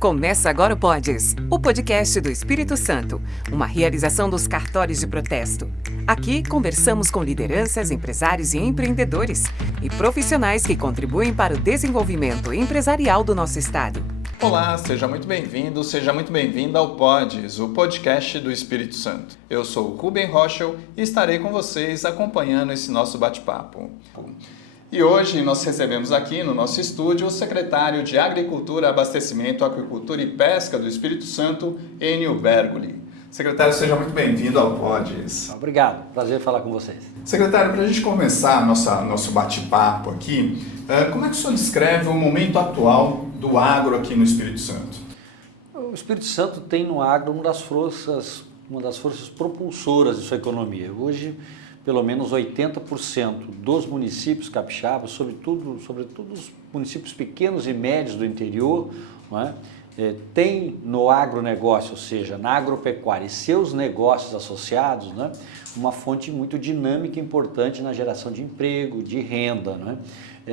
Começa agora o Podes, o podcast do Espírito Santo, uma realização dos cartórios de protesto. Aqui conversamos com lideranças, empresários e empreendedores e profissionais que contribuem para o desenvolvimento empresarial do nosso estado. Olá, seja muito bem-vindo, seja muito bem-vinda ao Podes, o podcast do Espírito Santo. Eu sou o Ruben Rochel e estarei com vocês acompanhando esse nosso bate-papo. E hoje nós recebemos aqui no nosso estúdio o secretário de Agricultura, Abastecimento, Aquicultura e Pesca do Espírito Santo, Enio Bergoli. Secretário, seja muito bem-vindo ao Podes. Obrigado, prazer falar com vocês. Secretário, para a gente começar nosso bate-papo aqui, como é que o senhor descreve o momento atual do agro aqui no Espírito Santo? O Espírito Santo tem no agro uma das forças propulsoras de sua economia. Hoje, pelo menos 80% dos municípios capixabas, sobretudo os municípios pequenos e médios do interior, não é? Tem no agronegócio, ou seja, na agropecuária e seus negócios associados, né, uma fonte muito dinâmica e importante na geração de emprego, de renda. Né?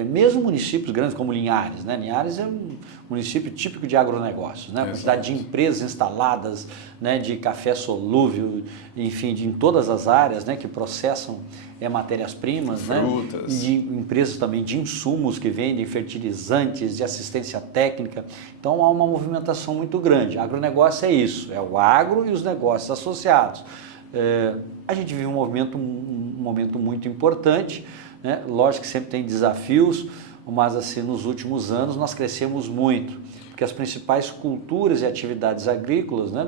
Mesmo municípios grandes como Linhares, né? Linhares é um município típico de agronegócios, né? A quantidade de empresas instaladas, né, de café solúvel, enfim, em todas as áreas, né, que processam matérias-primas, frutas, né? E de empresas também de insumos que vendem fertilizantes, de assistência técnica. Então há uma movimentação muito grande. Agronegócio é isso, é o agro e os negócios associados. A gente vive um momento muito importante, né? Lógico que sempre tem desafios, mas assim, nos últimos anos nós crescemos muito, porque as principais culturas e atividades agrícolas, né,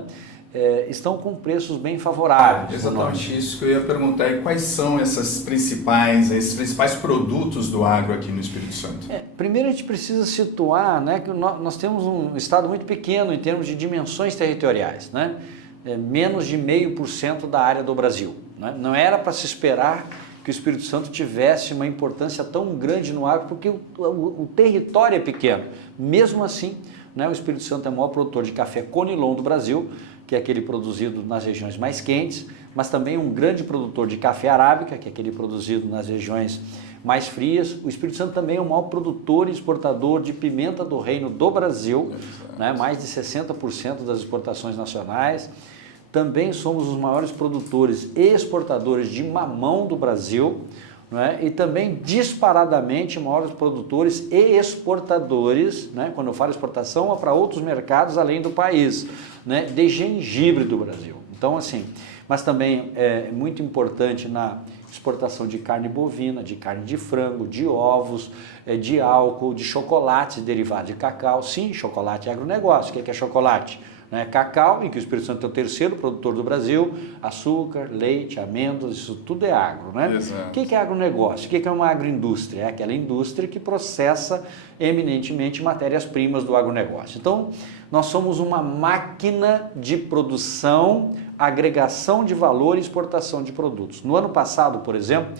estão com preços bem favoráveis. Exatamente isso que eu ia perguntar. E quais são esses principais produtos do agro aqui no Espírito Santo? Primeiro a gente precisa situar, né, que nós temos um estado muito pequeno em termos de dimensões territoriais, né? Menos de 0,5% da área do Brasil. Né? Não era para se esperar que o Espírito Santo tivesse uma importância tão grande no agro, porque o território é pequeno. Mesmo assim, né, o Espírito Santo é o maior produtor de café Conilon do Brasil, que é aquele produzido nas regiões mais quentes, mas também um grande produtor de café arábica, que é aquele produzido nas regiões mais frias. O Espírito Santo também é o maior produtor e exportador de pimenta do reino do Brasil, né, mais de 60% das exportações nacionais. Também somos os maiores produtores e exportadores de mamão do Brasil, né? E também disparadamente maiores produtores e exportadores, né? Quando eu falo exportação, é para outros mercados além do país, né? De gengibre do Brasil. Então, assim, mas também é muito importante na exportação de carne bovina, de carne de frango, de ovos, de álcool, de chocolate derivado de cacau. Sim, chocolate é agronegócio. O que é chocolate? Cacau, em que o Espírito Santo é o terceiro produtor do Brasil, açúcar, leite, amêndoas, isso tudo é agro, né? Exato. O que é agronegócio? O que é uma agroindústria? É aquela indústria que processa eminentemente matérias-primas do agronegócio. Então, nós somos uma máquina de produção, agregação de valor e exportação de produtos. No ano passado, por exemplo,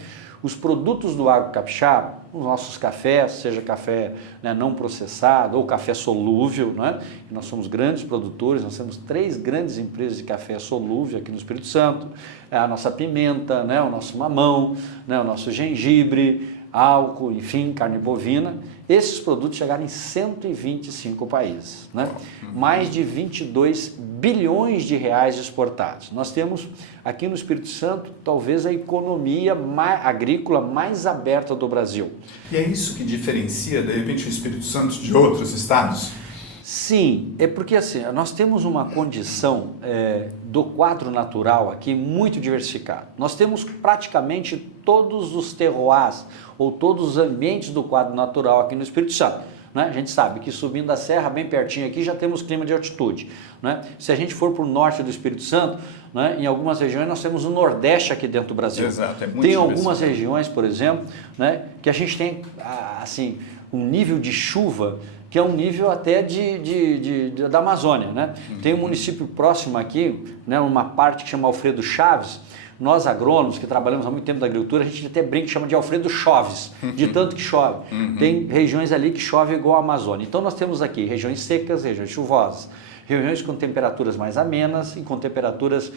os produtos do agro capixaba, os nossos cafés, seja café, né, não processado ou café solúvel, né? Nós somos grandes produtores, nós temos 3 grandes empresas de café solúvel aqui no Espírito Santo, a nossa pimenta, né, o nosso mamão, né, o nosso gengibre, álcool, enfim, carne bovina. Esses produtos chegaram em 125 países, né? Mais de 22 bilhões de reais exportados. Nós temos aqui no Espírito Santo talvez a economia agrícola mais aberta do Brasil. E é isso que diferencia, de repente, o Espírito Santo de outros estados? Sim, é porque assim, nós temos uma condição do quadro natural aqui muito diversificado. Nós temos praticamente todos os terroirs ou todos os ambientes do quadro natural aqui no Espírito Santo. Né? A gente sabe que subindo a serra, bem pertinho aqui, já temos clima de altitude. Né? Se a gente for para o norte do Espírito Santo, né, em algumas regiões nós temos o Nordeste aqui dentro do Brasil. Exato, é muito tem algumas regiões, por exemplo, né, que a gente tem assim, um nível de chuva que é um nível até da Amazônia, né? Tem um município próximo aqui, né, uma parte que chama Alfredo Chaves. Nós agrônomos que trabalhamos há muito tempo na agricultura, a gente até brinca e chama de Alfredo Choves, de tanto que chove. Tem regiões ali que chove igual a Amazônia. Então nós temos aqui regiões secas, regiões chuvosas, regiões com temperaturas mais amenas e com temperaturas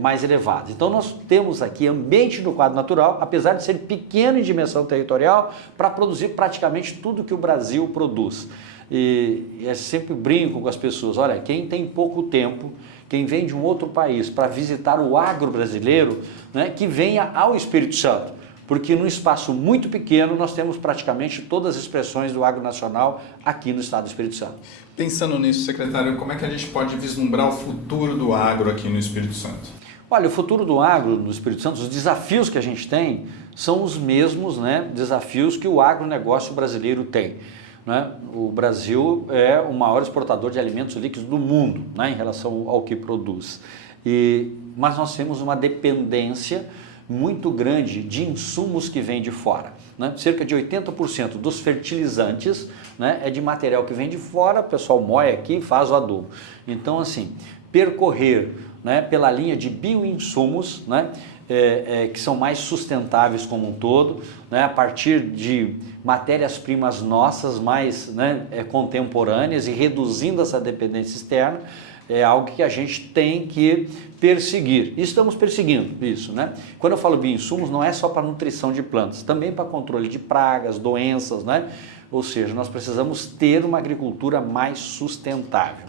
mais elevadas. Então nós temos aqui ambiente do quadro natural, apesar de ser pequeno em dimensão territorial, para produzir praticamente tudo que o Brasil produz. E eu sempre brinco com as pessoas, olha, quem tem pouco tempo, quem vem de um outro país para visitar o agro brasileiro, né, que venha ao Espírito Santo, porque num espaço muito pequeno nós temos praticamente todas as expressões do agro nacional aqui no estado do Espírito Santo. Pensando nisso, secretário, como é que a gente pode vislumbrar o futuro do agro aqui no Espírito Santo? Olha, o futuro do agro no Espírito Santo, os desafios que a gente tem são os mesmos, né, desafios que o agronegócio brasileiro tem. Né? O Brasil é o maior exportador de alimentos líquidos do mundo, né, em relação ao que produz. Mas nós temos uma dependência muito grande de insumos que vêm de fora. Né? Cerca de 80% dos fertilizantes, né, é de material que vem de fora, o pessoal moe aqui e faz o adubo. Então, assim, percorrer, né, pela linha de bioinsumos, né, que são mais sustentáveis como um todo, né, a partir de matérias-primas nossas mais, né, contemporâneas e reduzindo essa dependência externa, é algo que a gente tem que perseguir. E estamos perseguindo isso, né? Quando eu falo bioinsumos, não é só para nutrição de plantas, também para controle de pragas, doenças, né? Ou seja, nós precisamos ter uma agricultura mais sustentável.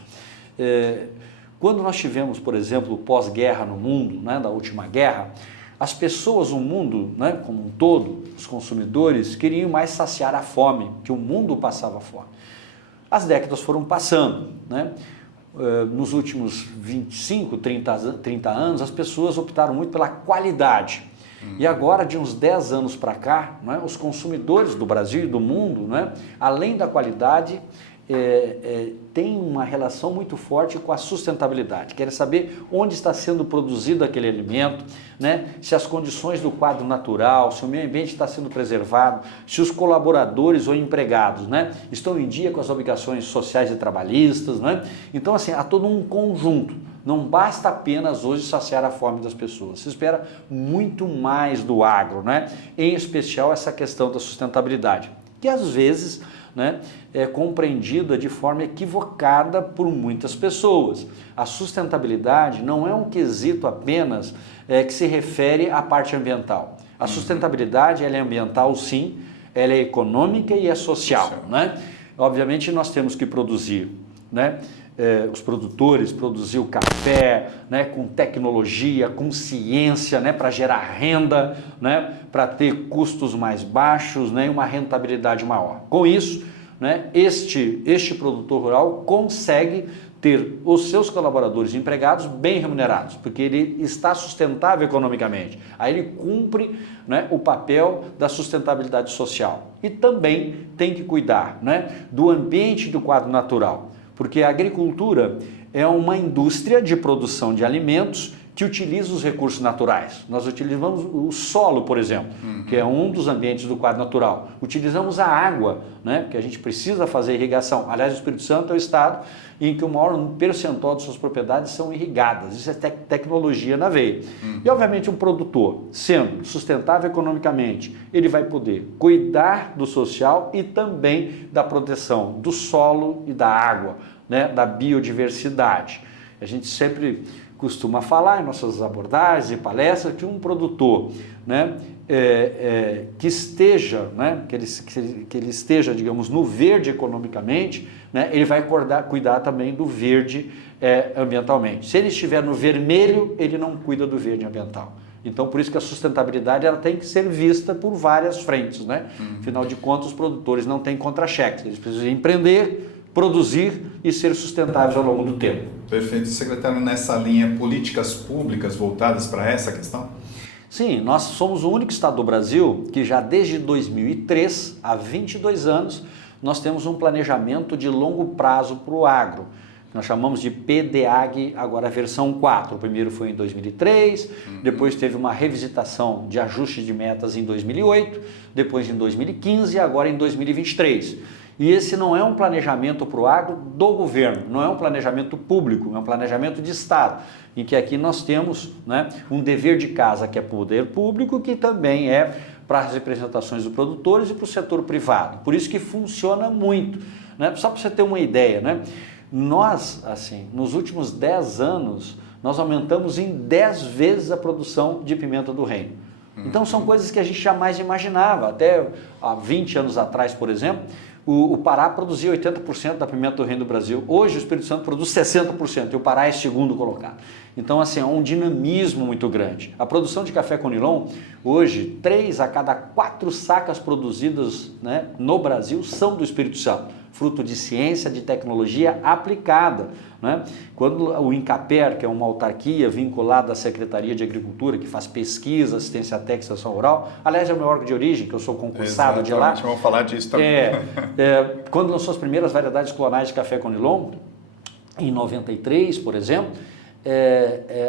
Quando nós tivemos, por exemplo, pós-guerra no mundo, né, da última guerra, as pessoas, o mundo, né, como um todo, os consumidores, queriam mais saciar a fome, que o mundo passava fome. As décadas foram passando, né? Nos últimos 25, 30 anos, as pessoas optaram muito pela qualidade. E agora, de uns 10 anos para cá, né, os consumidores do Brasil e do mundo, né, além da qualidade, tem uma relação muito forte com a sustentabilidade. Quer saber onde está sendo produzido aquele alimento, né? Se as condições do quadro natural, se o meio ambiente está sendo preservado, se os colaboradores ou empregados, né, estão em dia com as obrigações sociais e trabalhistas. Né? Então, assim, há todo um conjunto. Não basta apenas hoje saciar a fome das pessoas. Se espera muito mais do agro, né? Em especial essa questão da sustentabilidade, que às vezes, né, é compreendida de forma equivocada por muitas pessoas. A sustentabilidade não é um quesito apenas que se refere à parte ambiental. A sustentabilidade ela é ambiental, sim, ela é econômica e é social. Né? Obviamente nós temos que produzir, né? Os produtores produzir o café, né, com tecnologia, com ciência, né, para gerar renda, né, para ter custos mais baixos, né, e uma rentabilidade maior. Com isso, né, este produtor rural consegue ter os seus colaboradores e empregados bem remunerados, porque ele está sustentável economicamente. Aí ele cumpre, né, o papel da sustentabilidade social. E também tem que cuidar, né, do ambiente do quadro natural. Porque a agricultura é uma indústria de produção de alimentos que utiliza os recursos naturais. Nós utilizamos o solo, por exemplo, que é um dos ambientes do quadro natural. Utilizamos a água, né, porque a gente precisa fazer irrigação. Aliás, o Espírito Santo é o estado em que o maior percentual de suas propriedades são irrigadas. Isso é tecnologia na veia. E, obviamente, um produtor, sendo sustentável economicamente, ele vai poder cuidar do social e também da proteção do solo e da água, né, da biodiversidade. A gente sempre costuma falar em nossas abordagens e palestras que um produtor, né, que esteja, né, que ele esteja, digamos, no verde economicamente, né, ele vai cuidar também do verde ambientalmente. Se ele estiver no vermelho, ele não cuida do verde ambiental. Então, por isso que a sustentabilidade ela tem que ser vista por várias frentes. Né? Afinal de contas, os produtores não têm contra-cheques, eles precisam empreender, produzir e ser sustentáveis ao longo do tempo. Perfeito. Secretário, nessa linha, políticas públicas voltadas para essa questão? Sim, nós somos o único estado do Brasil que já desde 2003, há 22 anos, nós temos um planejamento de longo prazo para o agro. Nós chamamos de PDAG, agora a versão 4. O primeiro foi em 2003, depois teve uma revisitação de ajuste de metas em 2008, depois em 2015 e agora em 2023. E esse não é um planejamento para o agro do governo, não é um planejamento público, é um planejamento de Estado, em que aqui nós temos, né, um dever de casa que é poder público, que também é para as representações dos produtores e para o setor privado. Por isso que funciona muito. Né? Só para você ter uma ideia, né? Nós, assim, nos últimos 10 anos, nós aumentamos em 10 vezes a produção de pimenta do reino. Então são coisas que a gente jamais imaginava. Até há 20 anos atrás, por exemplo, O Pará produzia 80% da pimenta do reino do Brasil. Hoje o Espírito Santo produz 60% e o Pará é segundo colocado. Então, assim, é um dinamismo muito grande. A produção de café Conilon, hoje, 3 a cada 4 sacas produzidas, né, no Brasil são do Espírito Santo, fruto de ciência, de tecnologia aplicada. Né? Quando o INCAPER, que é uma autarquia vinculada à Secretaria de Agricultura, que faz pesquisa, assistência técnica, extensão rural, aliás, é o meu órgão de origem, que eu sou concursado de lá. Vamos falar disso também. Quando lançou as primeiras variedades clonais de café Conilon, em 93, por exemplo,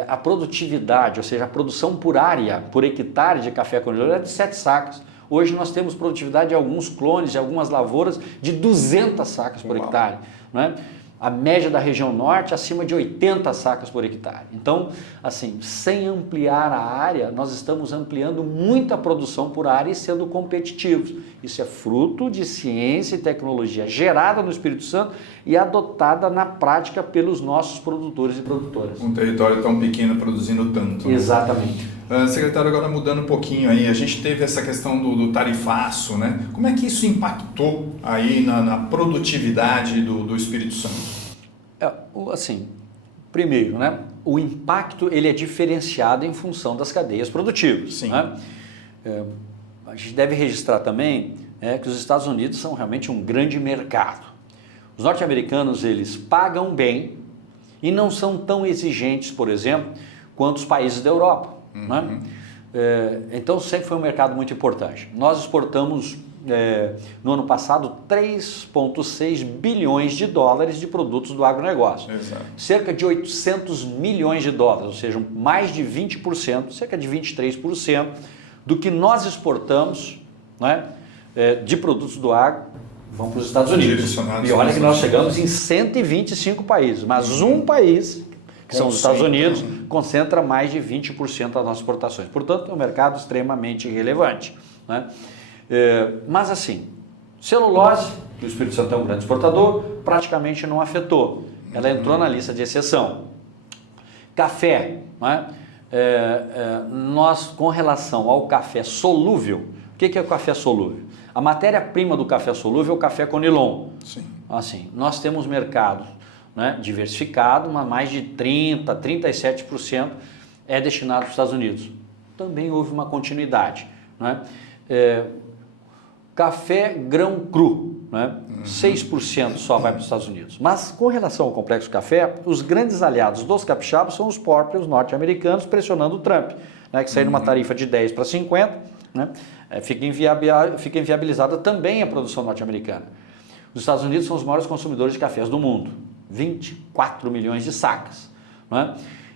a produtividade, ou seja, a produção por área, por hectare de café Conilon era de 7 sacas. Hoje nós temos produtividade de alguns clones, de algumas lavouras, de 200 sacas por hectare. Não é? A média da região norte acima de 80 sacas por hectare. Então, assim, sem ampliar a área, nós estamos ampliando muita produção por área e sendo competitivos. Isso é fruto de ciência e tecnologia gerada no Espírito Santo e adotada na prática pelos nossos produtores e produtoras. Um território tão pequeno produzindo tanto. Exatamente. Secretário, agora mudando um pouquinho aí, a gente teve essa questão do tarifaço, né? Como é que isso impactou aí na produtividade do Espírito Santo? Assim, primeiro, né? O impacto ele é diferenciado em função das cadeias produtivas. Sim. Né? A gente deve registrar também que os Estados Unidos são realmente um grande mercado. Os norte-americanos, eles pagam bem e não são tão exigentes, por exemplo, quanto os países da Europa. Né? Então sempre foi um mercado muito importante. Nós exportamos no ano passado 3,6 bilhões de dólares de produtos do agronegócio. Exato. Cerca de 800 milhões de dólares, ou seja, mais de 20%, cerca de 23% do que nós exportamos, né, de produtos do agro vão para os Estados Unidos. E olha que nós chegamos em 125 países, mas um país, que são os Estados Unidos, concentra mais de 20% das nossas exportações. Portanto, é um mercado extremamente relevante. Né? Mas assim, celulose, que o Espírito Santo é um grande exportador, praticamente não afetou. Ela entrou na lista de exceção. Café, né? Nós, com relação ao café solúvel, o que é o café solúvel? A matéria-prima do café solúvel é o café Conilon. Sim. Assim, nós temos mercado, né, diversificado, mas mais de 30%, 37% é destinado para os Estados Unidos. Também houve uma continuidade. Né? Café grão cru, né? 6% só vai para os Estados Unidos. Mas com relação ao complexo café, os grandes aliados dos capixabas são os próprios norte-americanos pressionando o Trump, né? Que saiu numa tarifa de 10 para 50, né? Fica inviabilizada também a produção norte-americana. Os Estados Unidos são os maiores consumidores de cafés do mundo, 24 milhões de sacas. Né?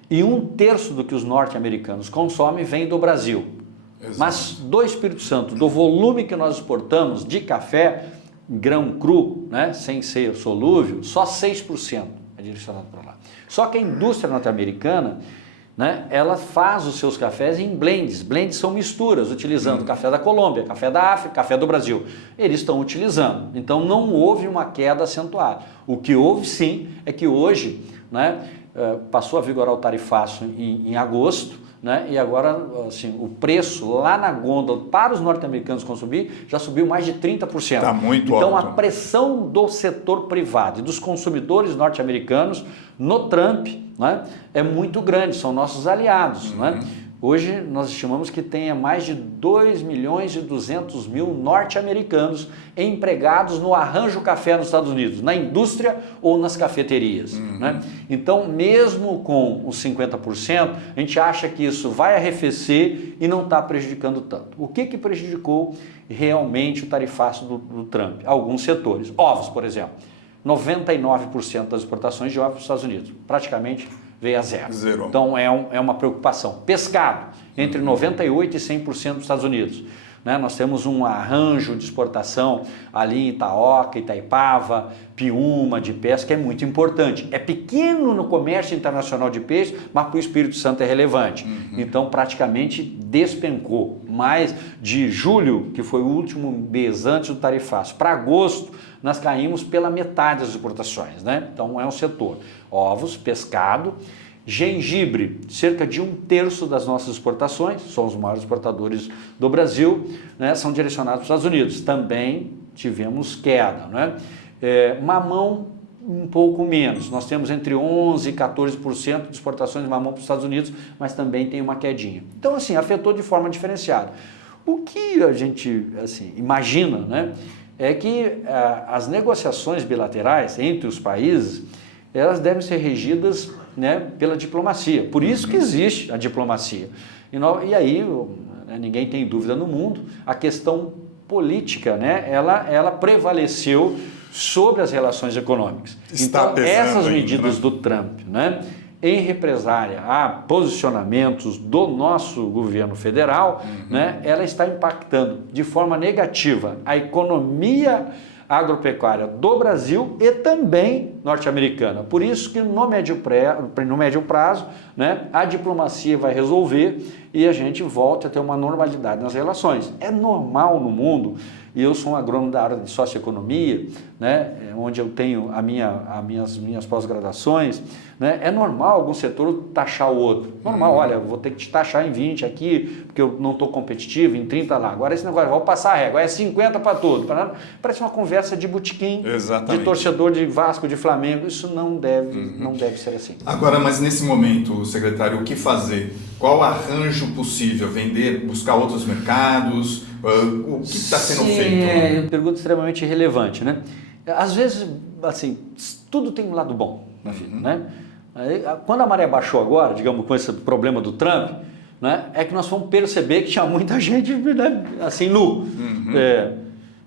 E 1/3 do que os norte-americanos consomem vem do Brasil. Exato. Mas do Espírito Santo, do volume que nós exportamos de café, grão cru, né, sem ser solúvel, só 6% é direcionado para lá. Só que a indústria norte-americana, né, ela faz os seus cafés em blends. Blends são misturas, utilizando café da Colômbia, café da África, café do Brasil. Eles estão utilizando. Então não houve uma queda acentuada. O que houve sim é que hoje, né, passou a vigorar o tarifaço em agosto, né? E agora assim, o preço lá na gôndola para os norte-americanos consumir já subiu mais de 30%. Está muito então alto. A pressão do setor privado e dos consumidores norte-americanos no Trump, né, é muito grande, são nossos aliados. Né? Hoje nós estimamos que tenha mais de 2.200.000 norte-americanos empregados no arranjo café nos Estados Unidos, na indústria ou nas cafeterias. Né? Então, mesmo com os 50%, a gente acha que isso vai arrefecer e não está prejudicando tanto. O que prejudicou realmente o tarifaço do Trump? Alguns setores. Ovos, por exemplo. 99% das exportações de ovos para os Estados Unidos, praticamente veio a zero. Então é uma preocupação. Pescado, entre 98% e 100% dos Estados Unidos. Né? Nós temos um arranjo de exportação ali em Itaoca, Itaipava, Piúma, de pesca, que é muito importante. É pequeno no comércio internacional de peixe, mas para o Espírito Santo é relevante. Então praticamente despencou. Mas de julho, que foi o último mês antes do tarifaço, para agosto, nós caímos pela metade das exportações. Né? Então é um setor. Ovos, pescado, gengibre, cerca de 1/3 das nossas exportações, somos os maiores exportadores do Brasil, né, são direcionados para os Estados Unidos. Também tivemos queda, né? Mamão, um pouco menos. Nós temos entre 11% e 14% de exportações de mamão para os Estados Unidos, mas também tem uma quedinha. Então, assim, afetou de forma diferenciada. O que a gente imagina, né, é que as negociações bilaterais entre os países, elas devem ser regidas, né, pela diplomacia. Por isso que existe a diplomacia. E aí, ninguém tem dúvida no mundo, a questão política, né, ela prevaleceu sobre as relações econômicas. Então, essas medidas do Trump, né, em represália a posicionamentos do nosso governo federal, né, ela está impactando de forma negativa a economia agropecuária do Brasil e também norte-americana. Por isso que no médio prazo, né, a diplomacia vai resolver e a gente volta a ter uma normalidade nas relações. É normal no mundo, e eu sou um agrônomo da área de socioeconomia, né, onde eu tenho as minhas pós-graduações, né, é normal algum setor taxar o outro. Normal, olha, eu vou ter que te taxar em 20 aqui, porque eu não estou competitivo, em 30 lá. Agora esse negócio, vou passar a régua, é 50 para tudo. Parece uma conversa de botequim, de torcedor de Vasco, de Flamengo. Isso não deve ser assim. Agora, mas nesse momento, secretário, o que fazer? Qual arranjo possível? Vender, buscar outros mercados? O que está sendo feito? É uma pergunta extremamente relevante, né? Às vezes, assim, tudo tem um lado bom na vida, né? Quando a maré baixou agora, digamos, com esse problema do Trump, né, é que nós fomos perceber que tinha muita gente, né, assim, nu.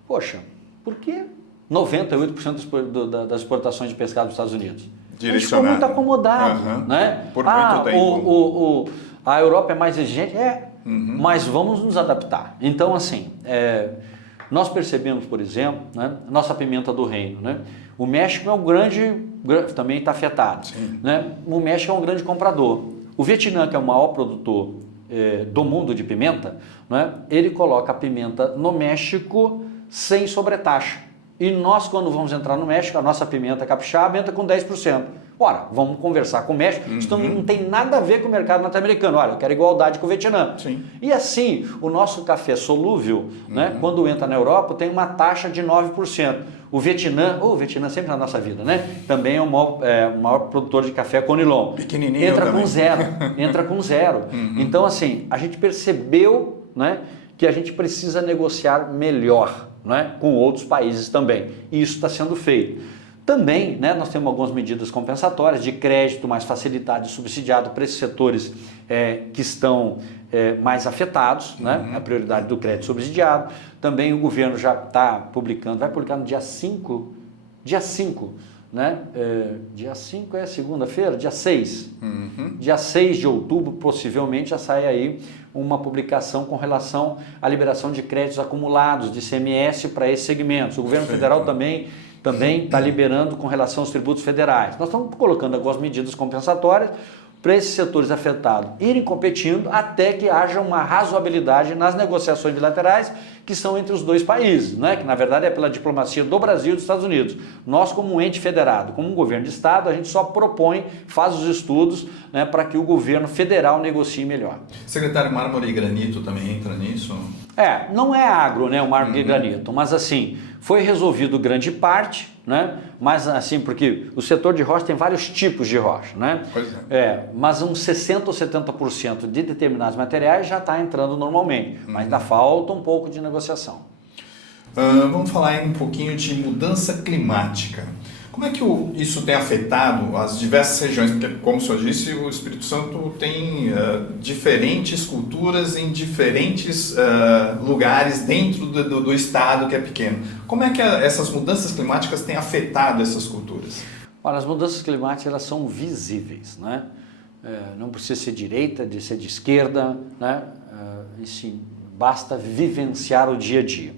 Poxa, por que 98% das exportações de pescado dos Estados Unidos? A gente ficou muito acomodado, né? Por muito tempo. A Europa é mais exigente? Mas vamos nos adaptar. Então, assim, nós percebemos, por exemplo, né, nossa pimenta do reino, né? O México é um também está afetado, né? O México é um grande comprador. O Vietnã, que é o maior produtor do mundo de pimenta, né, ele coloca a pimenta no México sem sobretaxa. E nós, quando vamos entrar no México, a nossa pimenta capixaba entra com 10%. Ora, vamos conversar com o México, isso não tem nada a ver com o mercado norte-americano. Olha, eu quero igualdade com o Vietnã. E assim, o nosso café solúvel, né, quando entra na Europa, tem uma taxa de 9%. O Vietnã sempre na nossa vida, né? Também é o maior produtor de café Conilon. Pequenininho Entra com zero. Então, assim, a gente percebeu, né, que a gente precisa negociar melhor, né, com outros países também. E isso está sendo feito. Também, né, nós temos algumas medidas compensatórias de crédito mais facilitado e subsidiado para esses setores que estão mais afetados, né, a prioridade do crédito subsidiado. Também o governo já está publicando, vai publicar no dia 5, né? Dia 5 é segunda-feira? Dia 6. Dia 6 de outubro, possivelmente, já sai aí uma publicação com relação à liberação de créditos acumulados de ICMS para esses segmentos. O governo federal também está liberando com relação aos tributos federais. Nós estamos colocando algumas medidas compensatórias para esses setores afetados irem competindo até que haja uma razoabilidade nas negociações bilaterais que são entre os dois países, né? Que na verdade é pela diplomacia do Brasil e dos Estados Unidos. Nós, como um ente federado, como um governo de Estado, a gente só propõe, faz os estudos, né, para que o governo federal negocie melhor. Secretário, mármore e granito também entra nisso? Não é agro, né, o mármore e granito, mas assim, foi resolvido grande parte, né? Mas assim, porque o setor de rocha tem vários tipos de rocha, né? Pois é. Mas uns 60% ou 70% de determinados materiais já está entrando normalmente, mas ainda falta um pouco de negociação. Vamos falar aí um pouquinho de mudança climática. Como é que isso tem afetado as diversas regiões? Porque, como o senhor disse, o Espírito Santo tem diferentes culturas em diferentes lugares dentro do estado que é pequeno. Como é que essas mudanças climáticas têm afetado essas culturas? Olha, as mudanças climáticas elas são visíveis, né? Não precisa ser direita, de ser de esquerda, né? Assim, basta vivenciar o dia a dia.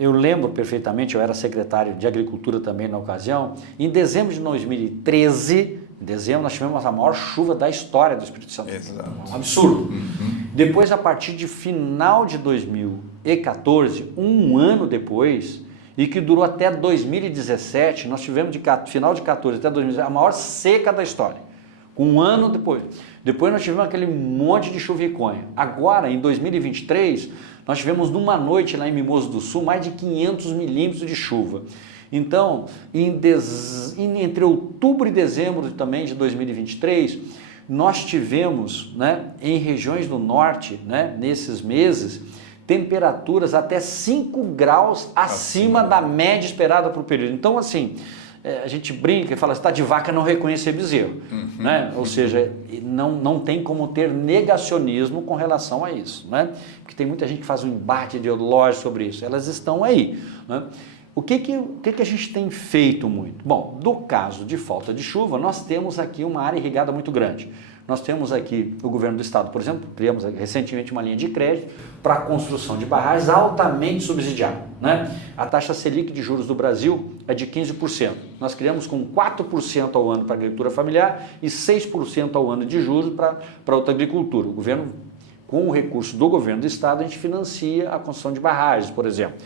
Eu lembro perfeitamente, eu era secretário de Agricultura também na ocasião, em dezembro de 2013, nós tivemos a maior chuva da história do Espírito Santo. Exato. Um absurdo. Depois, a partir de final de 2014, um ano depois, e que durou até 2017, nós tivemos de final de 14 até 2017 a maior seca da história. Com um ano depois. Depois nós tivemos aquele monte de chuva e conha. Agora, em 2023, nós tivemos numa noite lá em Mimoso do Sul mais de 500 milímetros de chuva. Então, entre outubro e dezembro também de 2023, nós tivemos, né, em regiões do norte, né, nesses meses, temperaturas até 5 graus acima da média esperada para o período. Então, assim, a gente brinca e fala, está de vaca não reconhecer bezerro. Né? Ou seja, não tem como ter negacionismo com relação a isso. Né? Porque tem muita gente que faz um embate ideológico sobre isso. Elas estão aí. Né? O que a gente tem feito muito? Bom, do caso de falta de chuva, nós temos aqui uma área irrigada muito grande. Nós temos aqui o governo do estado, por exemplo, criamos recentemente uma linha de crédito para a construção de barragens altamente subsidiada. Né? A taxa Selic de juros do Brasil é de 15%. Nós criamos com 4% ao ano para a agricultura familiar e 6% ao ano de juros para outra agricultura. O governo, com o recurso do governo do estado, a gente financia a construção de barragens, por exemplo.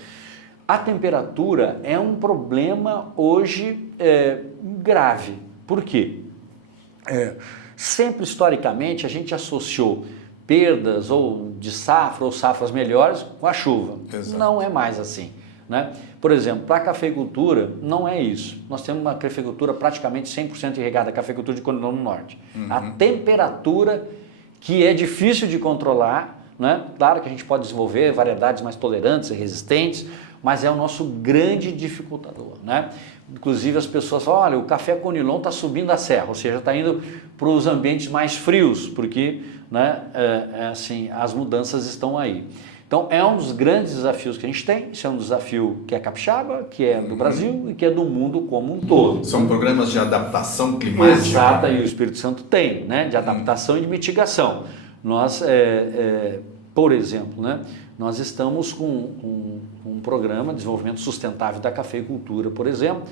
A temperatura é um problema hoje grave. Por quê? Sempre, historicamente, a gente associou perdas ou de safra ou safras melhores com a chuva. Exato. Não é mais assim. Né? Por exemplo, para a cafeicultura, não é isso. Nós temos uma cafeicultura praticamente 100% irrigada, a cafeicultura de Coronel no Norte. A temperatura, que é difícil de controlar, né? Claro que a gente pode desenvolver variedades mais tolerantes e resistentes, mas é o nosso grande dificultador. Né? Inclusive as pessoas falam, olha, o café Conilon está subindo a serra, ou seja, está indo para os ambientes mais frios, porque né, assim, as mudanças estão aí. Então é um dos grandes desafios que a gente tem, isso é um desafio que é capixaba, que é do Brasil e que é do mundo como um todo. São programas de adaptação climática. Exato, e o Espírito Santo tem, né, de adaptação e de mitigação. Nós, por exemplo, né, nós estamos com um programa de desenvolvimento sustentável da cafeicultura, por exemplo,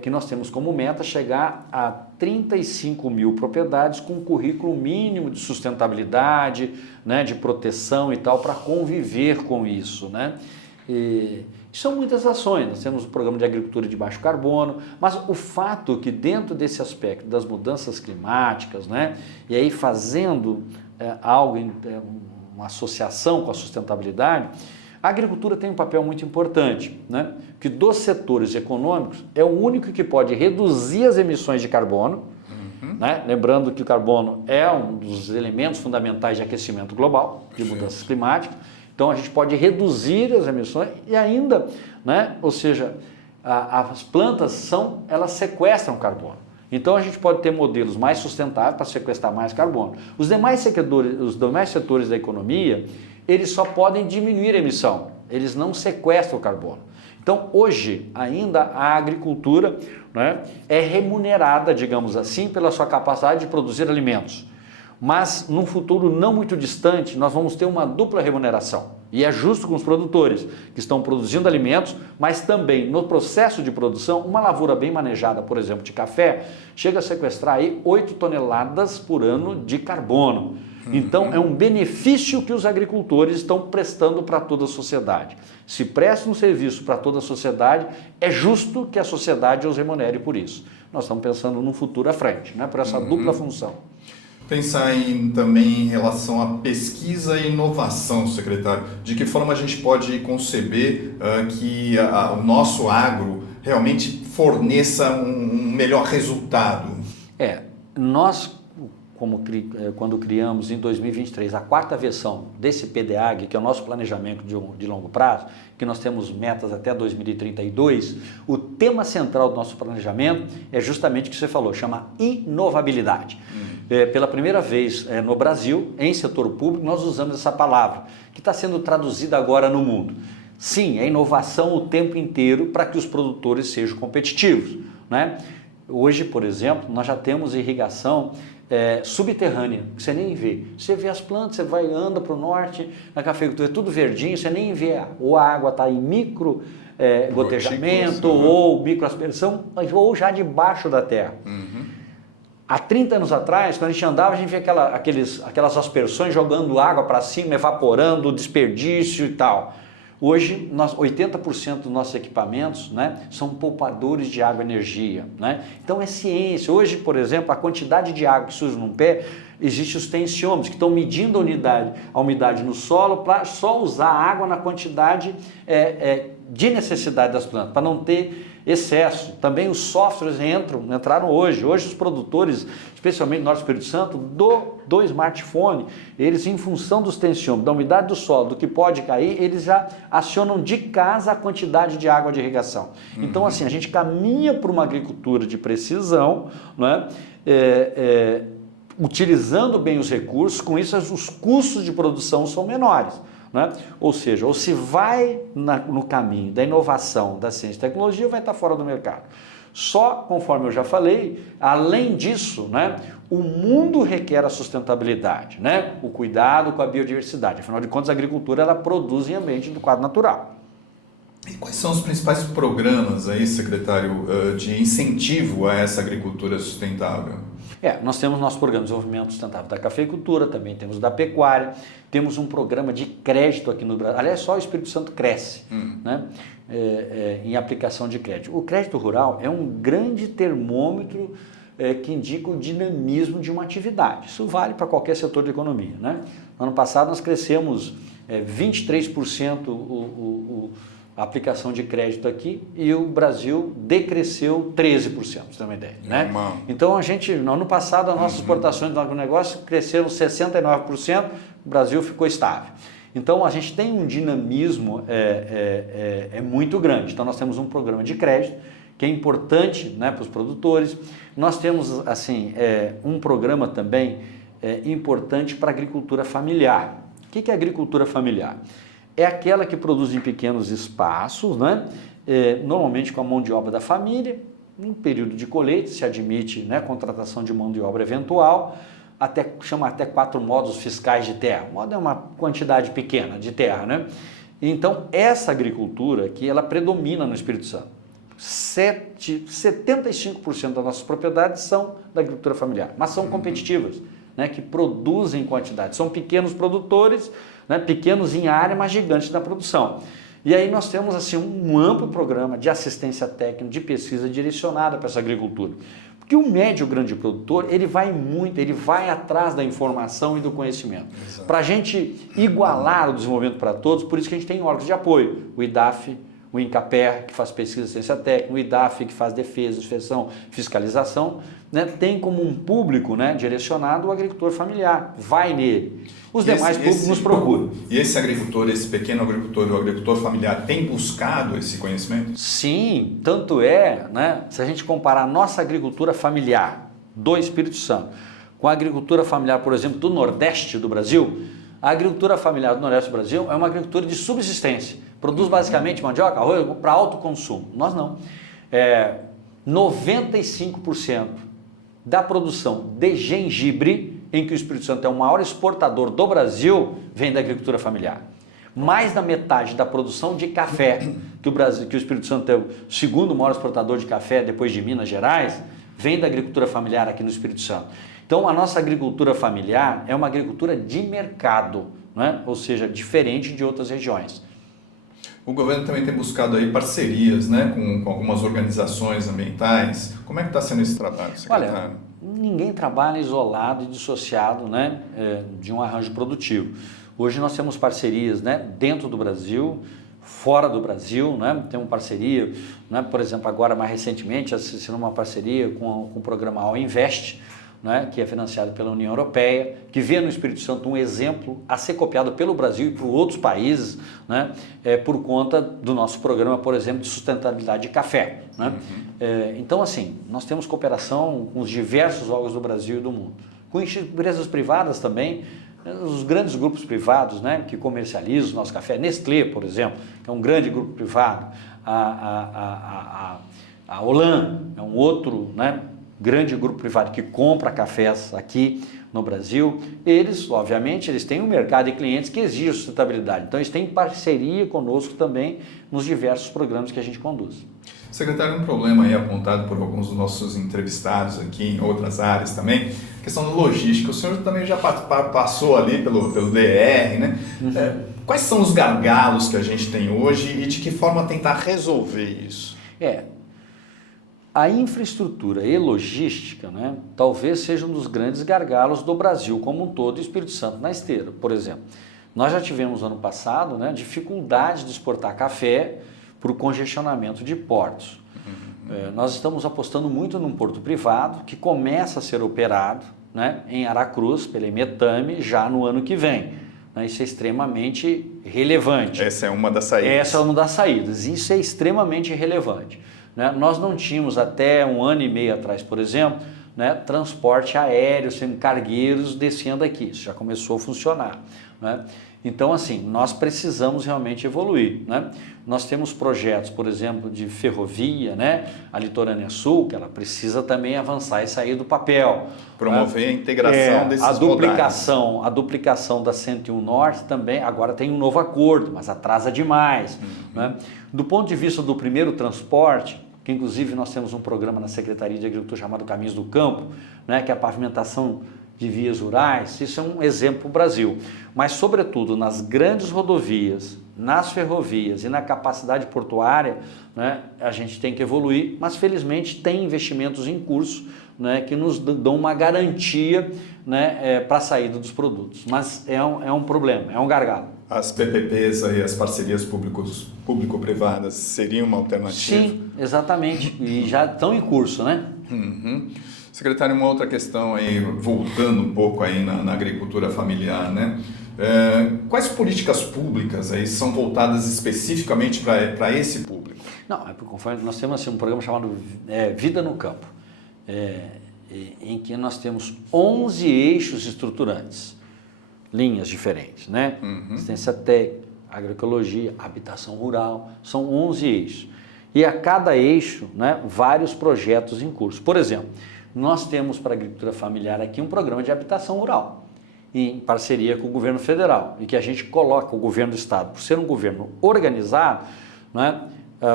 que nós temos como meta chegar a 35 mil propriedades com currículo mínimo de sustentabilidade, né, de proteção e tal, para conviver com isso. Né? E são muitas ações, nós temos o programa de agricultura de baixo carbono, mas o fato que dentro desse aspecto das mudanças climáticas, né, e aí fazendo algo, uma associação com a sustentabilidade, a agricultura tem um papel muito importante, né? Que dos setores econômicos é o único que pode reduzir as emissões de carbono, né? Lembrando que o carbono é um dos elementos fundamentais de aquecimento global, de mudanças climáticas, então a gente pode reduzir as emissões e ainda, né? Ou seja, as plantas elas sequestram carbono. Então a gente pode ter modelos mais sustentáveis para sequestrar mais carbono. Os demais setores da economia, eles só podem diminuir a emissão, eles não sequestram o carbono. Então hoje ainda a agricultura, né, é remunerada, digamos assim, pela sua capacidade de produzir alimentos. Mas num futuro não muito distante nós vamos ter uma dupla remuneração. E é justo com os produtores que estão produzindo alimentos, mas também no processo de produção, uma lavoura bem manejada, por exemplo, de café, chega a sequestrar aí 8 toneladas por ano de carbono. Então é um benefício que os agricultores estão prestando para toda a sociedade. Se presta um serviço para toda a sociedade, é justo que a sociedade os remunere por isso. Nós estamos pensando num futuro à frente, né, por essa dupla função. Pensar também em relação à pesquisa e inovação, secretário. De que forma a gente pode conceber que o nosso agro realmente forneça um melhor resultado? Nós, quando criamos em 2023 a 4ª versão desse PDAG, que é o nosso planejamento de longo prazo, que nós temos metas até 2032, o tema central do nosso planejamento é justamente o que você falou, chama inovabilidade. Pela primeira vez no Brasil, em setor público, nós usamos essa palavra, que está sendo traduzida agora no mundo. Sim, é inovação o tempo inteiro para que os produtores sejam competitivos. Né? Hoje, por exemplo, nós já temos irrigação subterrânea, que você nem vê. Você vê as plantas, você anda para o norte, na cafeicultura, é tudo verdinho, você nem vê, ou a água está em micro gotejamento, ou microaspersão, ou já debaixo da terra. Há 30 anos atrás, quando a gente andava, a gente via aquelas aspersões jogando água para cima, evaporando, desperdício e tal. Hoje, 80% dos nossos equipamentos, né, são poupadores de água e energia, né? Então é ciência. Hoje, por exemplo, a quantidade de água que surge num pé, existem os tensiômetros que estão medindo a umidade no solo para só usar água na quantidade de necessidade das plantas, para não ter excesso. Também os softwares entraram hoje. Hoje os produtores, especialmente no Norte Espírito Santo, do smartphone, eles em função dos tensiômetros, da umidade do solo, do que pode cair, eles já acionam de casa a quantidade de água de irrigação. Então assim, a gente caminha para uma agricultura de precisão, né? Utilizando bem os recursos, com isso os custos de produção são menores. Né? Ou seja, ou se vai no caminho da inovação, da ciência e tecnologia, vai estar fora do mercado. Só, conforme eu já falei, além disso, né, o mundo requer a sustentabilidade, né, o cuidado com a biodiversidade. Afinal de contas, a agricultura ela produz em ambiente do quadro natural. E quais são os principais programas aí, secretário, de incentivo a essa agricultura sustentável? Nós temos nosso programa de desenvolvimento sustentável da cafeicultura, também temos da pecuária, temos um programa de crédito aqui no Brasil. Aliás, só o Espírito Santo cresce, né, em aplicação de crédito. O crédito rural é um grande termômetro que indica o dinamismo de uma atividade. Isso vale para qualquer setor da economia, né? No ano passado nós crescemos 23% a aplicação de crédito aqui e o Brasil decresceu 13%, para você ter uma ideia, né? Então no ano passado as nossas exportações do agronegócio cresceram 69%, o Brasil ficou estável. Então a gente tem um dinamismo muito grande. Então nós temos um programa de crédito que é importante, né, para os produtores. Nós temos assim um programa também importante para a agricultura familiar. O que é agricultura familiar? É aquela que produz em pequenos espaços, né? Normalmente com a mão de obra da família. Em período de colheita se admite, né, contratação de mão de obra eventual, chama até 4 módulos fiscais de terra. O módulo é uma quantidade pequena de terra, né? Então essa agricultura aqui, ela predomina no Espírito Santo. 75% das nossas propriedades são da agricultura familiar, mas são competitivas, né, que produzem quantidade. São pequenos produtores, né, pequenos em área, mas gigantes na produção. E aí nós temos assim um amplo programa de assistência técnica, de pesquisa direcionada para essa agricultura. Porque o médio grande produtor, ele vai atrás da informação e do conhecimento. Para a gente igualar o desenvolvimento para todos, por isso que a gente tem órgãos de apoio, o IDAF, o INCAPER, que faz pesquisa e assistência técnica, o IDAF, que faz defesa, inspeção, fiscalização, né, tem como um público, né, direcionado o agricultor familiar, vai nele. Os demais públicos nos procuram. E esse agricultor, esse pequeno agricultor, o agricultor familiar, tem buscado esse conhecimento? Sim, tanto né, se a gente comparar a nossa agricultura familiar do Espírito Santo com a agricultura familiar, por exemplo, do Nordeste do Brasil, a agricultura familiar do Nordeste do Brasil é uma agricultura de subsistência. Produz basicamente mandioca, arroz para alto consumo. Nós não. 95% da produção de gengibre, em que o Espírito Santo é o maior exportador do Brasil, vem da agricultura familiar. Mais da metade da produção de café, que o Espírito Santo é o segundo maior exportador de café depois de Minas Gerais, vem da agricultura familiar aqui no Espírito Santo. Então a nossa agricultura familiar é uma agricultura de mercado, né? Ou seja, diferente de outras regiões. O governo também tem buscado aí parcerias, né, com algumas organizações ambientais. Como é que está sendo esse trabalho, secretário? Olha, ninguém trabalha isolado e dissociado, né, de um arranjo produtivo. Hoje nós temos parcerias, né, dentro do Brasil, fora do Brasil, né? Temos parceria, né, por exemplo, agora mais recentemente assistindo uma parceria com o programa All Invest, né, que é financiado pela União Europeia, que vê no Espírito Santo um exemplo a ser copiado pelo Brasil e por outros países, né, por conta do nosso programa, por exemplo, de sustentabilidade de café. Né? Então, assim, nós temos cooperação com os diversos órgãos do Brasil e do mundo. Com empresas privadas também, os grandes grupos privados, né, que comercializam o nosso café, Nestlé, por exemplo, que é um grande grupo privado, a Olam é um outro, né, grande grupo privado que compra cafés aqui no Brasil. Eles, obviamente, eles têm um mercado de clientes que exige sustentabilidade. Então, eles têm parceria conosco também nos diversos programas que a gente conduz. Secretário, um problema aí apontado por alguns dos nossos entrevistados aqui em outras áreas também, questão da logística. O senhor também já passou ali pelo DR, né? Quais são os gargalos que a gente tem hoje e de que forma tentar resolver isso? A infraestrutura e logística, né, talvez seja um dos grandes gargalos do Brasil como um todo e Espírito Santo na esteira. Por exemplo, nós já tivemos ano passado, né, dificuldade de exportar café por congestionamento de portos. Nós estamos apostando muito num porto privado que começa a ser operado, né, em Aracruz, pela Imetame, já no ano que vem. Isso é extremamente relevante. Essa é uma das saídas. Essa é uma das saídas. Isso é extremamente relevante. Nós não tínhamos até 1 ano e meio atrás, por exemplo, transporte aéreo, sendo cargueiros descendo aqui. Isso já começou a funcionar. Então, assim, nós precisamos realmente evoluir. Nós temos projetos, por exemplo, de ferrovia, a Litorânea Sul, que ela precisa também avançar e sair do papel. Promover a integração desses a duplicação da 101 Norte também, agora tem um novo acordo, mas atrasa demais. Do ponto de vista do primeiro transporte, que inclusive nós temos um programa na Secretaria de Agricultura chamado Caminhos do Campo, que é a pavimentação de vias rurais, isso é um exemplo para o Brasil. Mas, sobretudo, nas grandes rodovias, nas ferrovias e na capacidade portuária, a gente tem que evoluir, mas felizmente tem investimentos em curso que nos dão uma garantia para a saída dos produtos. Mas é um problema, é um gargalo. As PPPs, aí, as parcerias público-privadas, seriam uma alternativa? Sim, exatamente, e já estão em curso, Secretário, uma outra questão aí, voltando um pouco aí na agricultura familiar, quais políticas públicas aí são voltadas especificamente para esse público? Não, conforme nós temos um programa chamado Vida no Campo, em que nós temos 11 eixos estruturantes, linhas diferentes, assistência técnica, agroecologia, habitação rural, são 11 eixos. E a cada eixo, vários projetos em curso. Por exemplo, nós temos para a agricultura familiar aqui um programa de habitação rural, em parceria com o governo federal, e que a gente coloca o governo do estado, por ser um governo organizado,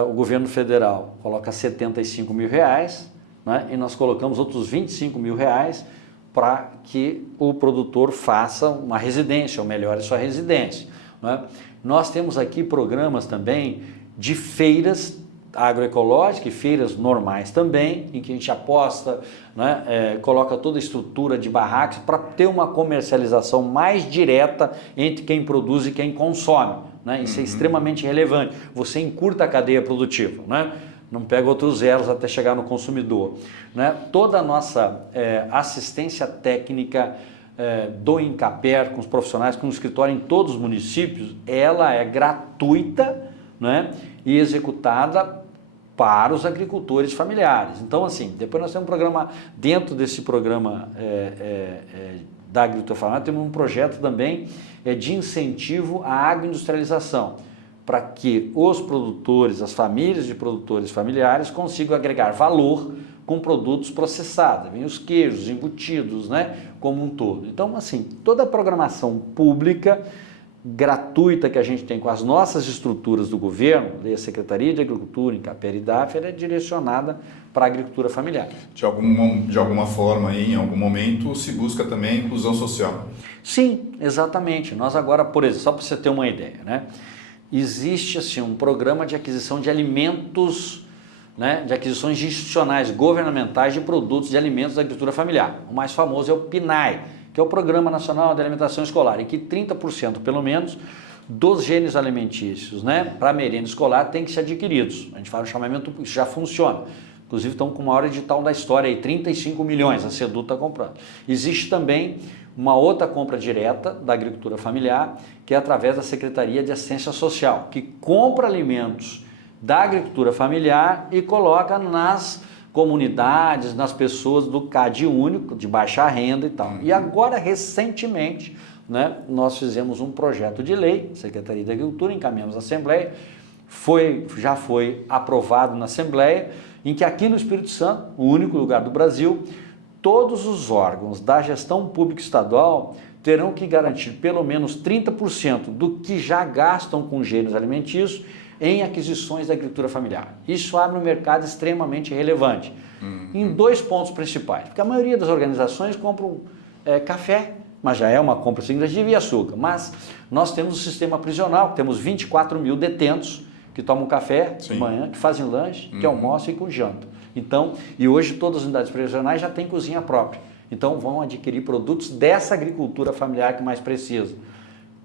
o governo federal coloca R$75 mil, e nós colocamos outros R$25 mil para que o produtor faça uma residência, ou melhore sua residência. Nós temos aqui programas também de feiras agroecológica e feiras normais também, em que a gente aposta, coloca toda a estrutura de barracos para ter uma comercialização mais direta entre quem produz e quem consome. Isso é extremamente relevante. Você encurta a cadeia produtiva, não pega outros zeros até chegar no consumidor. Toda a nossa assistência técnica do Incaper, com os profissionais, com o escritório em todos os municípios, ela é gratuita e executada para os agricultores familiares. Então, assim, depois nós temos um programa, dentro desse programa da agricultura familiar, temos um projeto também de incentivo à agroindustrialização, para que os produtores, as famílias de produtores familiares consigam agregar valor com produtos processados, vem os queijos, os embutidos, como um todo. Então, assim, toda a programação pública gratuita que a gente tem com as nossas estruturas do governo, a Secretaria de Agricultura, Incaper e DAF, ela é direcionada para a agricultura familiar. De alguma forma, em algum momento, se busca também a inclusão social. Sim, exatamente. Nós agora, por exemplo, só para você ter uma ideia, existe assim, um programa de aquisição de alimentos, de aquisições institucionais, governamentais de produtos de alimentos da agricultura familiar. O mais famoso é o PNAE, que é o Programa Nacional de Alimentação Escolar, em que 30% pelo menos dos gêneros alimentícios para a merenda escolar tem que ser adquiridos. A gente faz um chamamento, isso já funciona. Inclusive estão com o maior edital da história, aí, 35 milhões, a SEDU está comprando. Existe também uma outra compra direta da agricultura familiar, que é através da Secretaria de Assistência Social, que compra alimentos da agricultura familiar e coloca nas comunidades, nas pessoas do CAD único, de baixa renda e tal. E agora, recentemente, nós fizemos um projeto de lei, Secretaria de Agricultura, encaminhamos à Assembleia, já foi aprovado na Assembleia, em que aqui no Espírito Santo, o único lugar do Brasil, todos os órgãos da gestão pública estadual terão que garantir pelo menos 30% do que já gastam com gêneros alimentícios em aquisições da agricultura familiar. Isso abre um mercado extremamente relevante em 2 pontos principais, porque a maioria das organizações compram café, mas já é uma compra significativa, e açúcar. Mas nós temos um sistema prisional, temos 24 mil detentos que tomam café de manhã, que fazem lanche, que almoçam e que jantam. Então, e hoje todas as unidades prisionais já têm cozinha própria. Então vão adquirir produtos dessa agricultura familiar que mais precisa.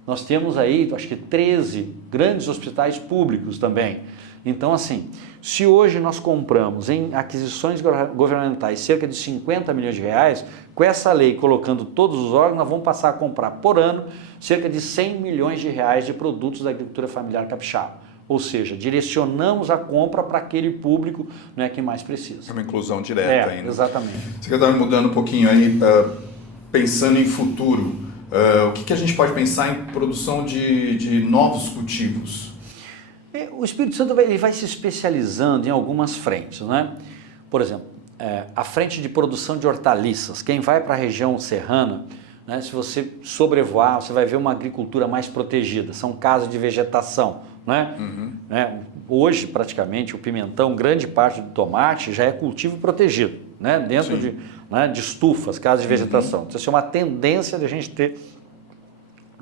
Nós temos aí, acho que 13 grandes hospitais públicos também. Então, assim, se hoje nós compramos em aquisições governamentais cerca de 50 milhões de reais, com essa lei colocando todos os órgãos, nós vamos passar a comprar por ano cerca de 100 milhões de reais de produtos da agricultura familiar capixaba. Ou seja, direcionamos a compra para aquele público, né, que mais precisa. É uma inclusão direta ainda. Exatamente. Secretário, mudando um pouquinho aí, pensando em futuro, o que a gente pode pensar em produção de novos cultivos? O Espírito Santo ele vai se especializando em algumas frentes, né? Por exemplo, a frente de produção de hortaliças. Quem vai para a região serrana, né, se você sobrevoar, você vai ver uma agricultura mais protegida. São casas de vegetação, né? Hoje, praticamente, o pimentão, grande parte do tomate já é cultivo protegido, né? Dentro de estufas, casas de vegetação. Então, isso é uma tendência de a gente ter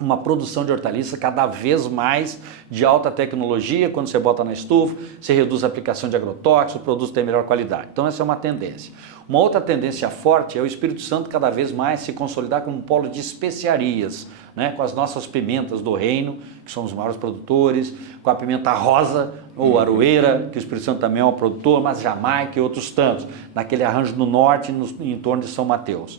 uma produção de hortaliça cada vez mais de alta tecnologia. Quando você bota na estufa, você reduz a aplicação de agrotóxicos, o produto tem melhor qualidade. Então essa é uma tendência. Uma outra tendência forte é o Espírito Santo cada vez mais se consolidar como um polo de especiarias, né? Com as nossas pimentas do reino, que somos os maiores produtores, com a pimenta rosa ou aroeira, que o Espírito Santo também é um produtor, mas Jamaica e outros tantos, naquele arranjo no norte, em torno de São Mateus.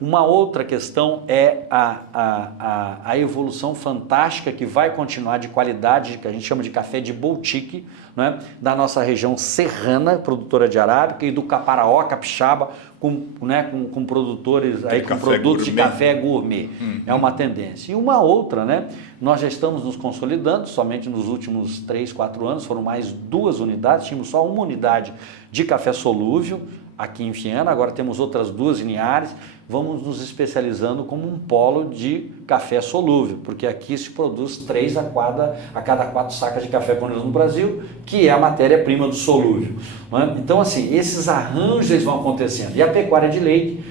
Uma outra questão é a evolução fantástica que vai continuar de qualidade, que a gente chama de café de boutique, né, da nossa região serrana, produtora de arábica, e do Caparaó, capixaba, com produtores, aí, com produtos de café gourmet. É uma tendência. E uma outra, né, nós já estamos nos consolidando, somente nos últimos 3, 4 anos, foram mais 2 unidades, tínhamos só uma unidade de café solúvel, aqui em Viana, agora temos outras 2 em Linhares. Vamos nos especializando como um polo de café solúvel, porque aqui se produz 3 a cada 4 sacas de café por ano no Brasil, que é a matéria-prima do solúvel. Né? Então, assim, esses arranjos eles vão acontecendo. E a pecuária de leite,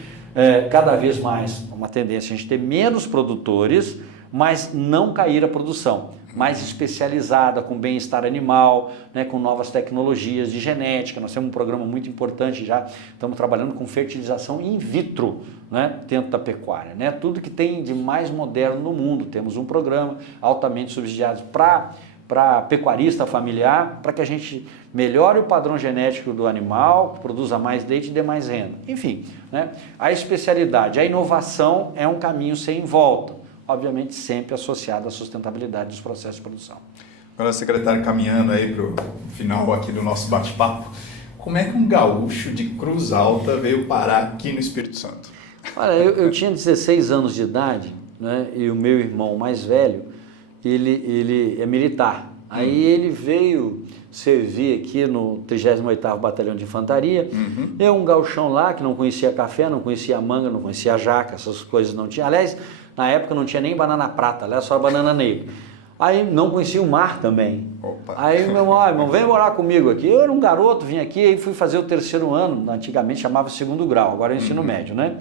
cada vez mais, uma tendência a gente ter menos produtores, mas não cair a produção. Mais especializada, com bem-estar animal, né, com novas tecnologias de genética. Nós temos um programa muito importante já, estamos trabalhando com fertilização in vitro, né, dentro da pecuária. Né? Tudo que tem de mais moderno no mundo. Temos um programa altamente subsidiado para pecuarista familiar, para que a gente melhore o padrão genético do animal, produza mais leite e dê mais renda. Enfim, né, a especialidade, a inovação é um caminho sem volta. Obviamente sempre associado à sustentabilidade dos processos de produção. Agora, secretário, caminhando aí para o final aqui do nosso bate-papo, como é que um gaúcho de Cruz Alta veio parar aqui no Espírito Santo? Olha, eu tinha 16 anos de idade, né, e o meu irmão mais velho, ele é militar. Aí ele veio servir aqui no 38º Batalhão de Infantaria. Eu, um gauchão lá, que não conhecia café, não conhecia manga, não conhecia jaca, essas coisas não tinha. Aliás, na época não tinha nem banana prata, era só banana negra. Aí não conhecia o mar também. Opa. Aí meu irmão, vem morar comigo aqui. Eu era um garoto, vim aqui e fui fazer o 3º ano, antigamente chamava 2º grau, agora é ensino médio, né?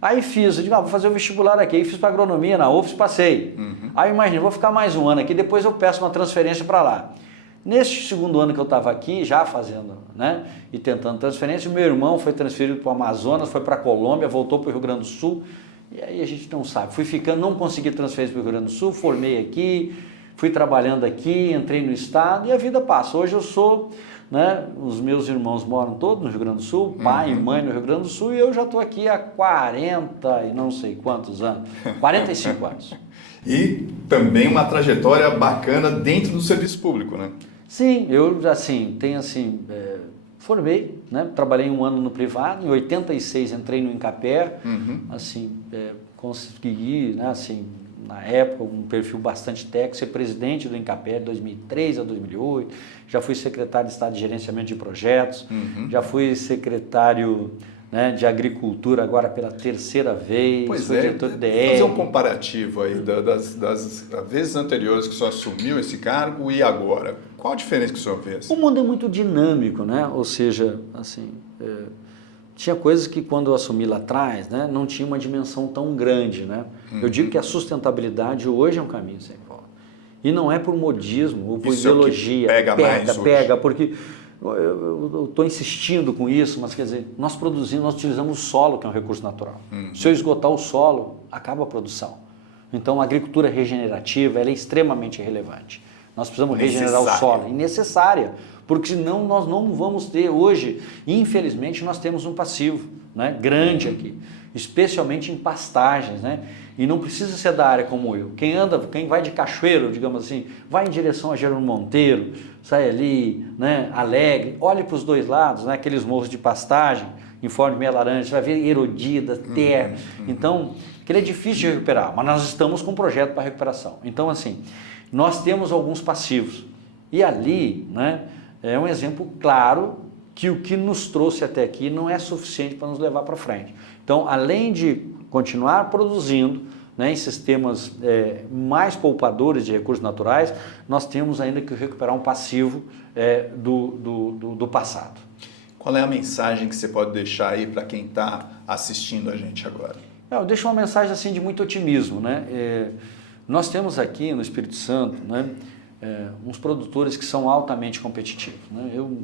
Aí fiz, eu digo, vou fazer o vestibular aqui, aí fiz para agronomia na UFS, passei. Aí imagina, vou ficar mais um ano aqui, depois eu peço uma transferência para lá. Neste 2º ano que eu estava aqui, já fazendo, né, e tentando transferência, o meu irmão foi transferido para o Amazonas, foi para a Colômbia, voltou para o Rio Grande do Sul, e aí a gente não sabe. Fui ficando, não consegui transferência para o Rio Grande do Sul, formei aqui, fui trabalhando aqui, entrei no estado e a vida passa. Hoje eu sou, né, os meus irmãos moram todos no Rio Grande do Sul, pai e mãe no Rio Grande do Sul, e eu já estou aqui há 40 e não sei quantos anos, 45 anos. E também uma trajetória bacana dentro do serviço público, né? Sim, eu assim, tenho assim, formei, né, trabalhei um ano no privado, em 86 entrei no Incaper, assim, consegui, né, assim, na época, um perfil bastante técnico, ser presidente do Incaper de 2003 a 2008, já fui secretário de Estado de Gerenciamento de Projetos, já fui secretário, né, de Agricultura agora pela 3ª vez, pois fui diretor do DR. Fazer um comparativo aí das vezes anteriores que o senhor assumiu esse cargo e agora. Qual a diferença que o senhor vê? O mundo é muito dinâmico, né? Ou seja, assim, tinha coisas que quando eu assumi lá atrás, né, não tinha uma dimensão tão grande, né? Eu digo que a sustentabilidade hoje é um caminho sem volta. E não é por modismo ou por ideologia. Pega, porque eu estou insistindo com isso, mas quer dizer, nós utilizamos o solo, que é um recurso natural. Se eu esgotar o solo, acaba a produção. Então a agricultura regenerativa ela é extremamente relevante. Nós precisamos regenerar o solo, é necessária, porque senão nós não vamos ter hoje, infelizmente nós temos um passivo, né, grande aqui, especialmente em pastagens, né, e não precisa ser da área como eu. Quem vai de Cachoeiro, digamos assim, vai em direção a Jerônimo Monteiro, sai ali, né, Alegre, olhe para os dois lados, né, aqueles morros de pastagem, em forma de meia laranja, você vai ver erodida, terra, então, que ele é difícil de recuperar, mas nós estamos com um projeto para recuperação. Então, assim, nós temos alguns passivos. E ali, né, é um exemplo claro que o que nos trouxe até aqui não é suficiente para nos levar para frente. Então, além de continuar produzindo, né, em sistemas mais poupadores de recursos naturais, nós temos ainda que recuperar um passivo do passado. Qual é a mensagem que você pode deixar aí para quem está assistindo a gente agora? Eu deixo uma mensagem assim de muito otimismo, né? Nós temos aqui no Espírito Santo, né, uns produtores que são altamente competitivos, né? Eu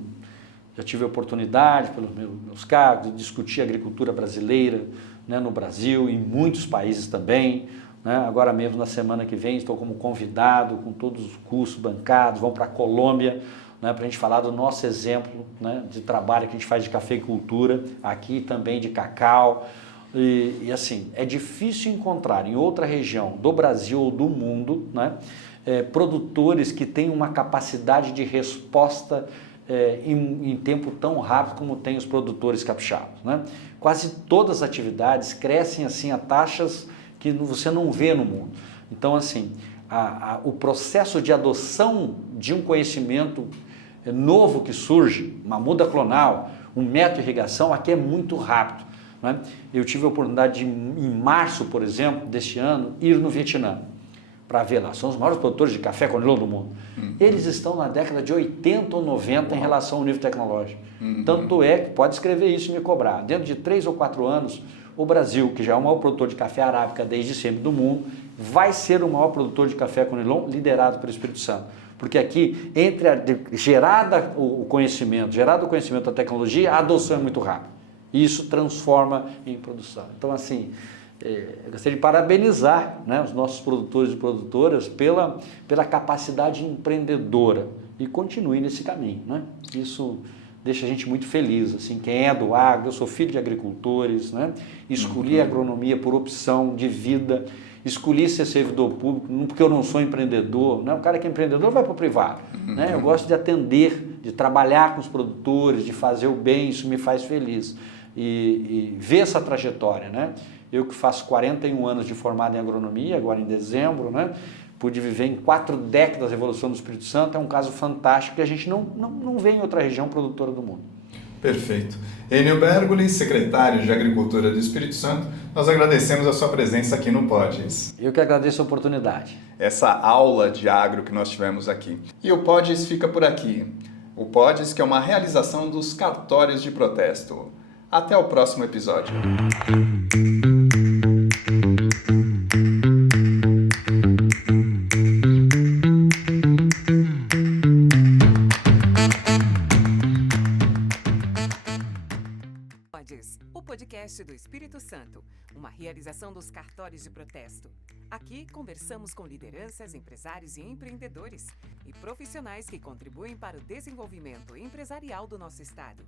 já tive a oportunidade, pelos meus cargos, de discutir a agricultura brasileira, né, no Brasil, em muitos países também. Né? Agora mesmo, na semana que vem, estou como convidado, com todos os custos bancados, vamos para a Colômbia, né, para a gente falar do nosso exemplo, né, de trabalho que a gente faz de cafeicultura, aqui também de cacau. E assim, é difícil encontrar em outra região do Brasil ou do mundo, né, produtores que têm uma capacidade de resposta em tempo tão rápido como tem os produtores capixabas, né? Quase todas as atividades crescem assim a taxas que você não vê no mundo. Então, assim, o processo de adoção de um conhecimento novo que surge, uma muda clonal, um método de irrigação, aqui é muito rápido, né? Eu tive a oportunidade de, em março, por exemplo, deste ano, ir no Vietnã para ver lá. São os maiores produtores de café conilon do mundo. Eles estão na década de 80 ou 90 em relação ao nível tecnológico. Tanto é que pode escrever isso e me cobrar. Dentro de 3 ou 4 anos, o Brasil, que já é o maior produtor de café arábica desde sempre do mundo, vai ser o maior produtor de café conilon liderado pelo Espírito Santo. Porque aqui, gerado o conhecimento da tecnologia, a adoção é muito rápida. E isso transforma em produção. Então, assim, eu gostaria de parabenizar, né, os nossos produtores e produtoras pela capacidade empreendedora e continuem nesse caminho, né? Isso deixa a gente muito feliz, assim, quem é do agro, eu sou filho de agricultores, né? Escolhi a agronomia por opção de vida, escolhi ser servidor público, não porque eu não sou empreendedor, né? O cara que é empreendedor vai para o privado, né? Eu gosto de atender, de trabalhar com os produtores, de fazer o bem, isso me faz feliz. E ver essa trajetória, né? Eu que faço 41 anos de formado em agronomia, agora em dezembro, né? Pude viver em 4 décadas da Evolução do Espírito Santo, é um caso fantástico que a gente não vê em outra região produtora do mundo. Perfeito. Enio Bergoli, secretário de Agricultura do Espírito Santo, nós agradecemos a sua presença aqui no Pods. Eu que agradeço a oportunidade. Essa aula de agro que nós tivemos aqui. E o Pods fica por aqui. O Pods, que é uma realização dos cartórios de protesto. Até o próximo episódio. O podcast do Espírito Santo, uma realização dos cartórios de protesto. Aqui conversamos com lideranças, empresários e empreendedores e profissionais que contribuem para o desenvolvimento empresarial do nosso estado.